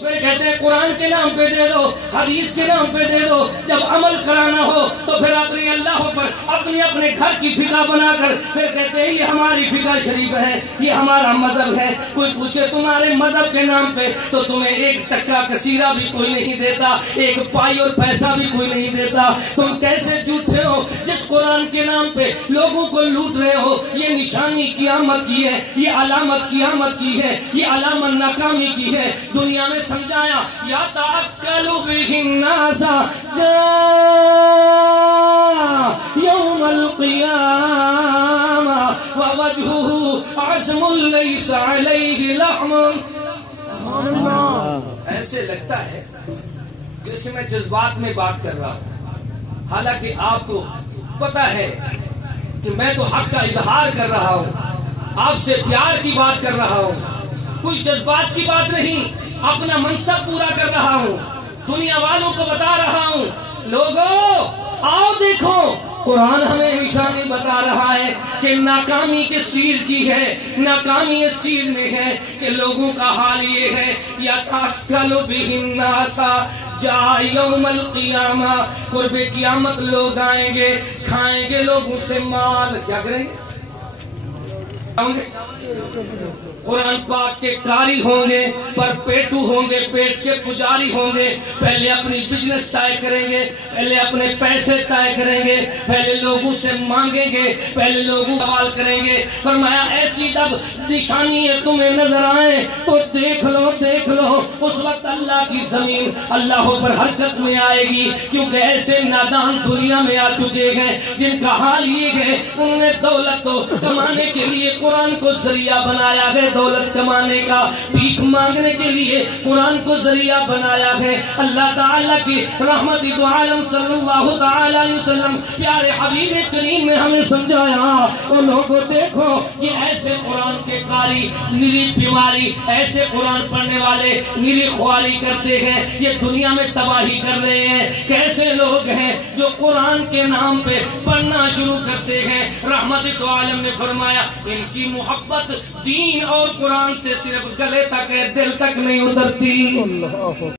پھر کہتے ہیں قرآن کے نام پہ دے دو، حدیث کے نام پہ دے دو، جب عمل کرانا ہو تو پھر اپنی اللہ پر اپنے گھر کی فقہ بنا کر پھر کہتے ہیں یہ ہماری فقہ شریف ہے، یہ ہمارا مذہب ہے۔ کوئی پوچھے تمہارے مذہب کے نام پہ تو تمہیں ایک ٹکا کثیرہ بھی کوئی نہیں دیتا، ایک پائی اور پیسہ بھی کوئی نہیں دیتا۔ تم کیسے جھوٹے ہو جس قرآن کے نام پہ لوگوں کو لوٹ رہے ہو؟ یہ نشانی قیامت کی ہے، یہ علامت قیامت کی ہے، یہ علامت ناکامی کی ہے۔ دنیا میں سمجھایا یا تأکل بہ الناس یوم القیامہ ووجہہ عظم لیس علیہ لحم۔ ایسے لگتا ہے جیسے میں جذبات میں بات کر رہا ہوں، حالانکہ آپ کو پتا ہے کہ میں تو حق کا اظہار کر رہا ہوں، آپ سے پیار کی بات کر رہا ہوں، کوئی جذبات کی بات نہیں، اپنا منصب پورا کر رہا ہوں، دنیا والوں کو بتا رہا ہوں لوگوں آؤ دیکھو قرآن ہمیں نشانی بتا رہا ہے کہ ناکامی کس چیز کی ہے۔ ناکامی اس چیز میں ہے کہ لوگوں کا حال یہ ہے یا تأکل بہ الناس جا یوم القیامہ، قرب قیامت لوگ آئیں گے، کھائیں گے لوگوں سے مال، کیا کریں گے؟ قرآن پاک کے قاری ہوں گے پر پیٹو ہوں گے، پیٹ کے پجاری ہوں گے، پہلے اپنی بزنس طے کریں گے، پہلے اپنے پیسے طے کریں گے، پہلے لوگوں سے مانگیں گے، پہلے لوگوں سوال کریں گے۔ فرمایا ایسی جب نشانی تمہیں نظر آئے تو دیکھ لو دیکھ لو، اس وقت اللہ کی زمین اللہ پر حرکت میں آئے گی، کیونکہ ایسے نادان دنیا میں آ چکے ہیں جن کا حال یہ ہے انہوں نے دولت تو کمانے کے لیے قرآن کو ذریعہ بنایا ہے، دولت کمانے کا بھیک مانگنے کے لیے قرآن کو ذریعہ بنایا ہے۔ اللہ تعالیٰ کی رحمت دو عالم صلی اللہ تعالیٰ علیہ وسلم پیارے حبیب کریم نے ہمیں سمجھایا اور لوگوں دیکھو یہ ایسے قرآن کے قاری نیری بیماری، ایسے قرآن پڑھنے والے نیری خواری کرتے ہیں، یہ دنیا میں تباہی کر رہے ہیں۔ کیسے لوگ ہیں جو قرآن کے نام پہ پڑھنا شروع کرتے ہیں؟ رحمت دو عالم نے فرمایا ان کی محبت دین اور قرآن سے صرف گلے تک ہے، دل تک نہیں اترتی۔